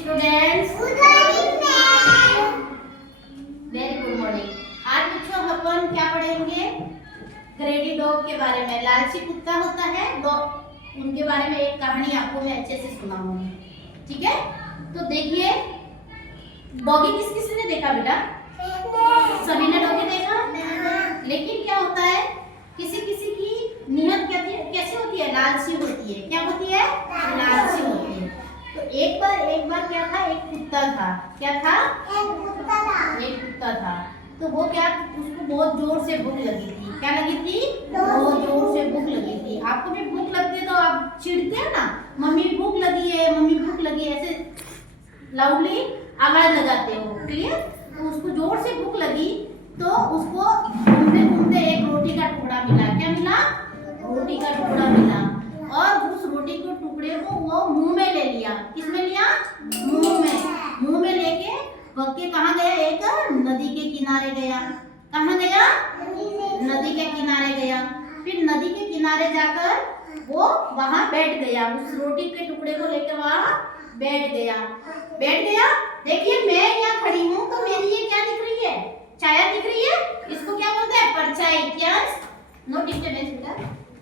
Students, very good morning. आज बच्चों अपन क्या पढ़ेंगे? ग्रेडी डॉग के बारे में। लालची कुत्ता होता है डॉग, उनके बारे में एक कहानी आपको मैं अच्छे से सुनाऊंगी, ठीक है? तो देखिए, डॉगी किस किस ने देखा बेटा? सभी ने डॉगी देखा। लेकिन क्या होता है, किसी किसी की नियत कैसे होती है? लालची होती है। क्या होती है? लालची होती है। तो एक बार क्या था, एक कुत्ता था। क्या था? एक कुत्ता था। तो वो क्या, उसको बहुत जोर से भूख लगी थी। क्या लगी थी? बहुत जोर से भूख लगी थी। आपको भी भूख लगती है तो आप चिढ़ते हैं ना, मम्मी भूख लगी है, मम्मी भूख लगी है, ऐसे लाउडली आवाज लगाते हो, क्लियर? तो उसको जोर से भूख लगी तो उसको घूमते घूमते एक रोटी का टुकड़ा मिला। क्या मिला? रोटी का टुकड़ा मिला। और उस रोटी के टुकड़े को वो मुंह में ले लिया। किसमें लिया? मुंह में लेके भाग के कहाँ गया? एक नदी के किनारे गया। कहाँ गया? नदी के किनारे गया। फिर नदी के किनारे जाकर वो वहां बैठ गया। उस रोटी के टुकड़े को लेकर वहां बैठ गया। देखिए, मैं यहाँ खड़ी हूँ तो मेरी ये क्या दिख रही है? छाया दिख रही है। इसको क्या बोलते हैं? परछाई। क्या? नो डिस्टर्बेंस बेटा।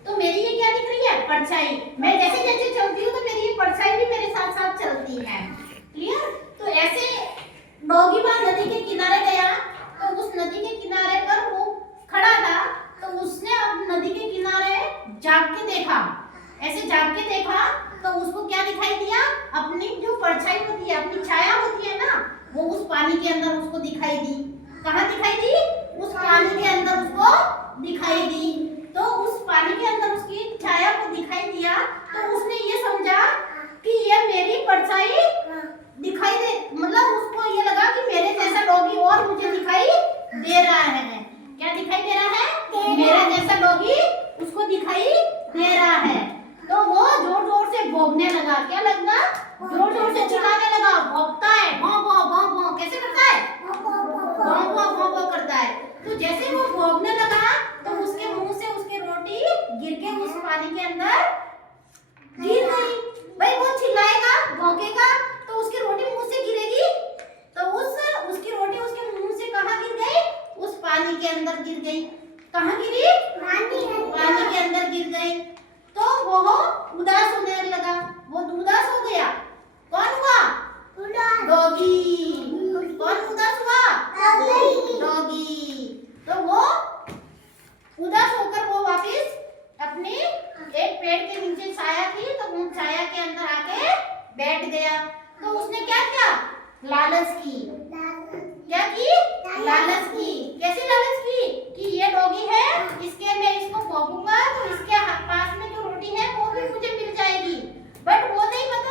तो मेरी ये क्या दिख रही है? परछाई। मैं जैसे जैसे चलती हूँ तो मेरी ये परछाई भी मेरे साथ साथ चलती है, क्लियर? तो ऐसे डॉगी वहां नदी के किनारे गया। तो उस नदी के किनारे पर वो खड़ा था। तो उसने अब नदी के किनारे झांक के देखा। ऐसे झांक के देखा तो उसको क्या दिखाई दिया? अपनी जो परछाई होती है, अपनी छाया होती है ना, वो उस पानी के अंदर उसको दिखाई दी। कहाँ दिखाई दी? उस पानी के अंदर उसको दिखाई दी। तो उस पानी के अंदर उसकी छाया को दिखाई दिया। तो उसने ये समझा कि ये मेरी परछाई दिखाई दे, मतलब उसको ये लगा कि मेरे जैसा डॉगी और मुझे दिखाई दे रहा है। क्या दिखाई दे रहा है? मेरा जैसा डॉगी उसको दिखाई दे रहा है। तो वो जोर जोर से भौंकने लगा। क्या लगना? जोर जोर से चिल्लाने लगा। भौंकता है, भौं भौं भौं भौं। कैसे करता है? भौं भौं भौं भौं करता है। तो जैसे वो भौंकने लगा तो उसके मुंह से उसकी रोटी गिर के उस पानी के अंदर गिर गई। भाई वो चिल्लाएगा, भौंकेगा तो उसकी रोटी मुंह से गिरेगी। तो उसकी रोटी उसके मुंह से कहाँ गिर गई? उस पानी के अंदर गिर गई। कहाँ गिरी? पानी के अंदर गिर गई। तो वो उदास होने लगा। वो उदास हो गया। कौन हुआ? डॉगी। कौन उदास हुआ? डॉगी। तो वो उदास होकर वो वापस अपने एक पेड़ के नीचे छाया थी, तो उन छाया के अंदर आके बैठ गया। तो उसने क्या किया? लालच की। क्या की? लालच की। कैसे लालच की? कि ये डॉगी है, इसके मैं इसको भौंकूंगा तो इसके पास में जो रोटी है वो भी मुझे मिल जाएगी। बट वो नहीं पता